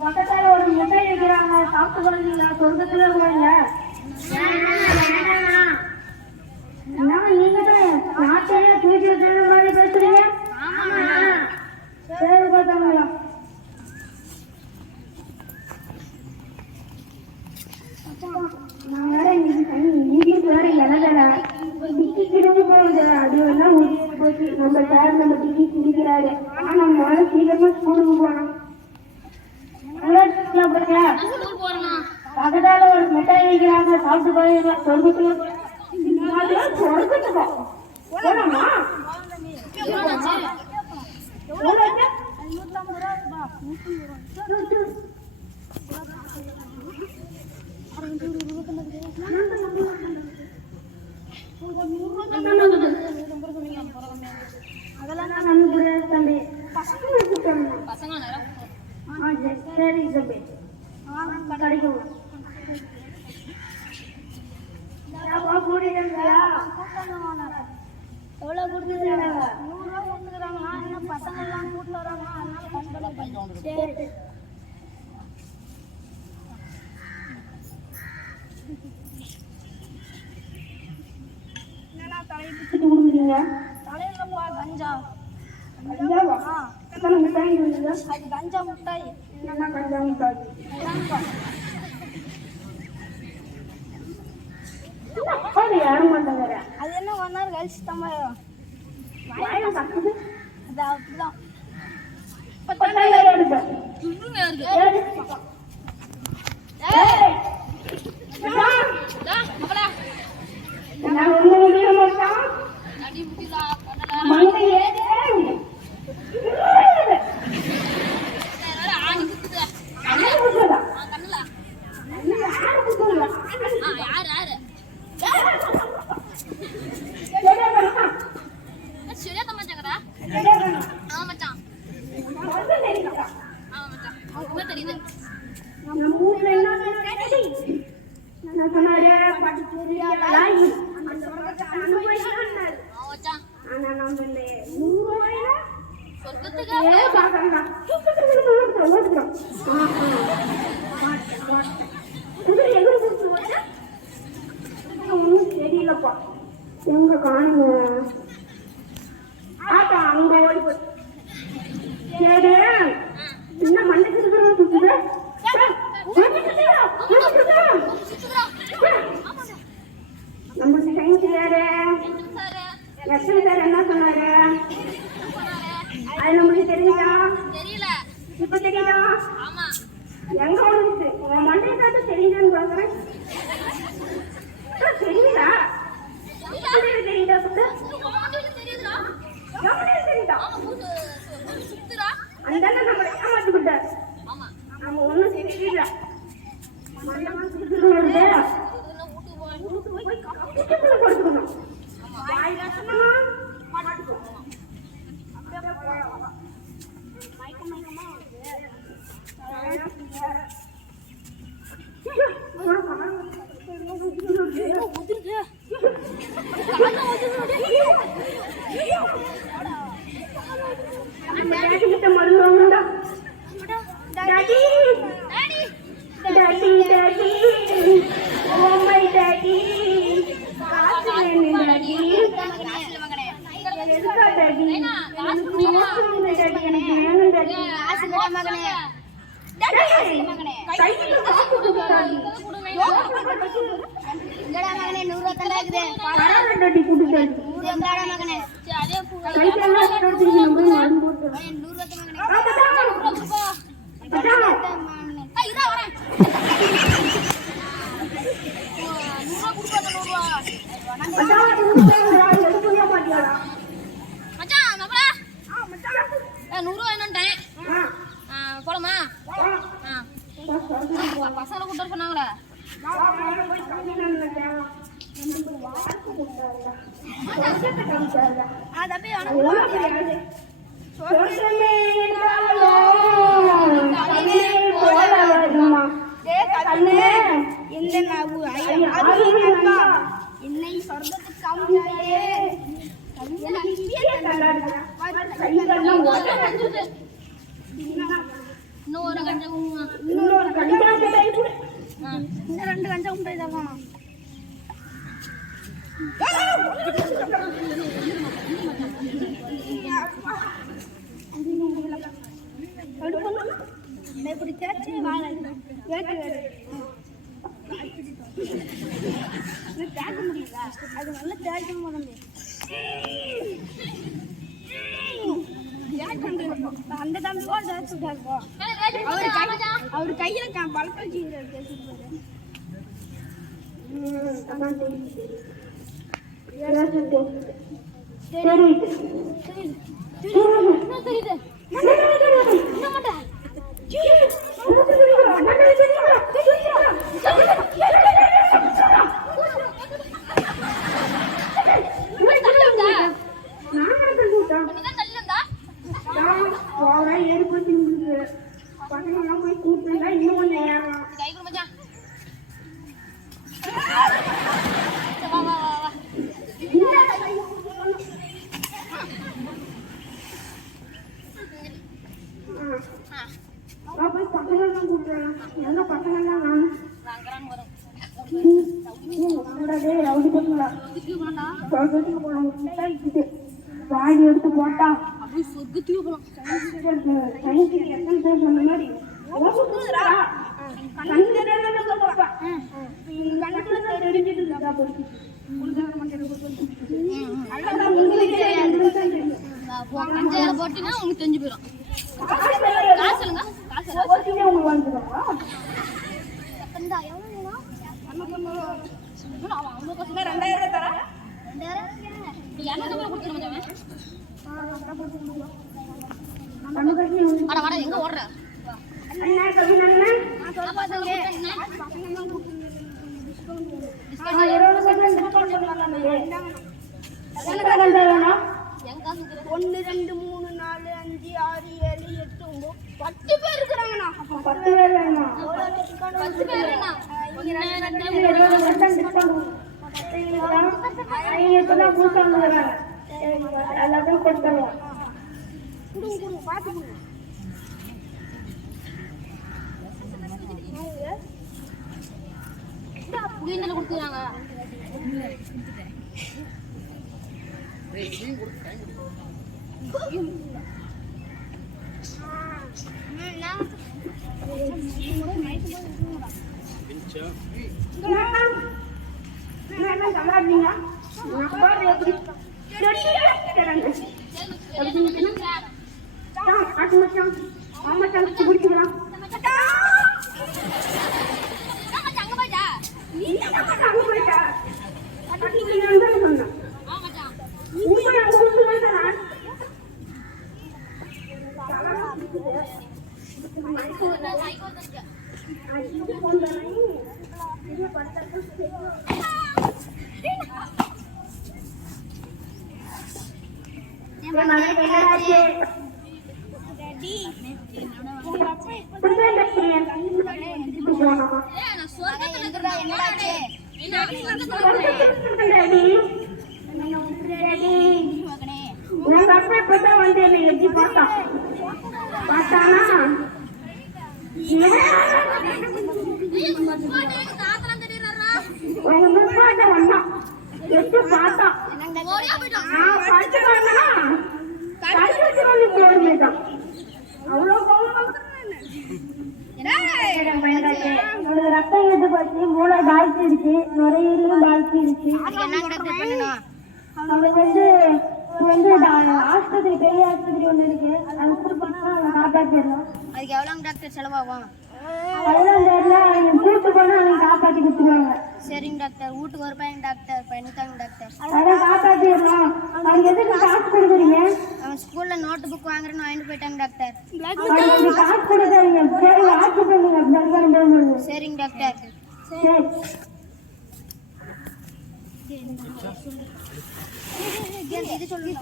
பக்கத்தால ஒரு முட்டை வைக்கிறாங்க, சாப்பிட்டு போறீங்களா? சொர்க்கத்துல போறீங்க. நீங்க நாட்டையே தூக்கி வச்சது மாதிரி பேசுறீங்க. சரி பார்த்தாங்களா? நான் வேற இங்கிலீஷ் வேற இலதல டிக்கி கிடந்து போகுது. அது எல்லாம் போச்சு. நம்ம சார் நம்ம டிக்கி குடிக்கிறாரு. ஆனா நம்ம முதல்ல சீக்கிரமா ஸ்கூலுக்கு போனோம். பக்கத்தால ஒரு மிட்டாய் வைக்கிறாங்க, சாப்பிட்டு போறீங்க. சொர்க்கத்துல சொர்க்கத்துக்கா போலாமா? அதெல்லாம் நம்ம புரியாது தம்பி. பசங்க கூப்பிட்டோம். சரி தம்பி கிடைக்கும். எவ்வளோ கொடுத்துருக்காங்க? 100 ரூபா கொடுத்துக்கிறாங்களா? இன்னும் பசங்க எல்லாம் கூட்டிட்டு வராங்க. சரி என்னன்னா தலையை பிடிச்சிட்டு கொடுக்குறீங்க? தலையிலப்பா கஞ்சா. கஞ்சாவா? எத்தனை மிட்டாய் இருந்தது? அது கஞ்சா மிட்டாய். என்னன்னா கஞ்சா மிட்டாய்? யாரும் மாட்டாங்க. அது என்ன 1 hour கழிச்சு தான் அது அப்படிதான். தெரியலப்பா எங்க காணுங்க. ஆட்டா அங்க ஓடி போய் சரி என்ன மண்ணுக்கு சுத்துது. நம்ம சயின்ஸ் யாரு? லட்சுமி சார் என்ன சொன்னாரு? அது நம்மளுக்கு தெரியுதா? இப்ப தெரியுதா? எங்க ஓடுச்சு உன் மண்டையை காட்டு தெரியுதான்னு பாக்குறேன். தெரியுதா? தெரியுதா? தெரியுதா? அந்த நம்மளை ஏமாத்தி விட்டார். நம்ம ஒண்ணும் தெரியல. படுத்துக்கணும். பசங்களை கூட்டு சொன்னாங்களே என்னை சொர்க்கத்துக்கு இன்னொரு கஞ்சா இன்னும் 2 கஞ்சா முட்டை தரணும். இப்படி தேய்ச்சி வாழ தேய்க்க முடியல. அது நல்லா தேய்க்கணும் உடம்பு. அந்த தம்பி அவரு கையில பழக்கம் தெரியுது. பசங்கெல்லாம் போய் கூப்பிட்டா இன்னும் கொஞ்சம் ஏறலாம். போய் பசங்கெல்லாம் கூப்பிடலாம். எங்க பசங்கெல்லாம் நானும் வாடி எடுத்து போட்டா சொர்க்கத்தையும் போலாம். சொன்ன மாதிரி போட்டீங்கன்னா உங்களுக்கு தெரிஞ்சு போயிடும். காசு உங்களுக்கு வாங்கிக்கலாம். எங்க ஓடுற ஒன்னு 2 3 4 5 6 7 8 9 10 பேர் இருக்கிறாங்கண்ணா. 10 பேர் வேணுமா? 10 பேர் வேணா. எல்லாத்தையும் கொடுத்துருவோம். பார்த்து புளியந்தல கொடுத்துறாங்க. ரத்தம் எது பற்றி மூளை பாதிச்சிருச்சு, நுரையீரலும் பாதிச்சிருச்சு. அவங்களுக்கு ஆஸ்பத்திரி பெரிய ஆஸ்பத்திரி ஒன்று இருக்கு, அது கூப்பிட்டு காப்பாற்றிடலாம். அதுக்கு எவ்வளோங்க டாக்டர் செலவாகும்? அதெல்லாம் தெரியல, கூப்பிட்டு போனா அவங்க காப்பாற்றி கொடுத்துருவாங்க. சரிங்க டாக்டர், வீட்டுக்கு ஒரு பையன் டாக்டர் பண்ணித்தாங்க டாக்டர். அதான் காப்பாற்றிடலாம். அவங்க எதுக்கு காசு கொடுக்குறீங்க? அவன் ஸ்கூல்ல நோட்டு புக் வாங்குறேன்னு வாங்கிட்டு போயிட்டாங்க டாக்டர். காசு கொடுக்குறீங்க, சரி ஆட்சி பண்ணுங்க. சரிங்க டாக்டர். சரி இது சொல்லி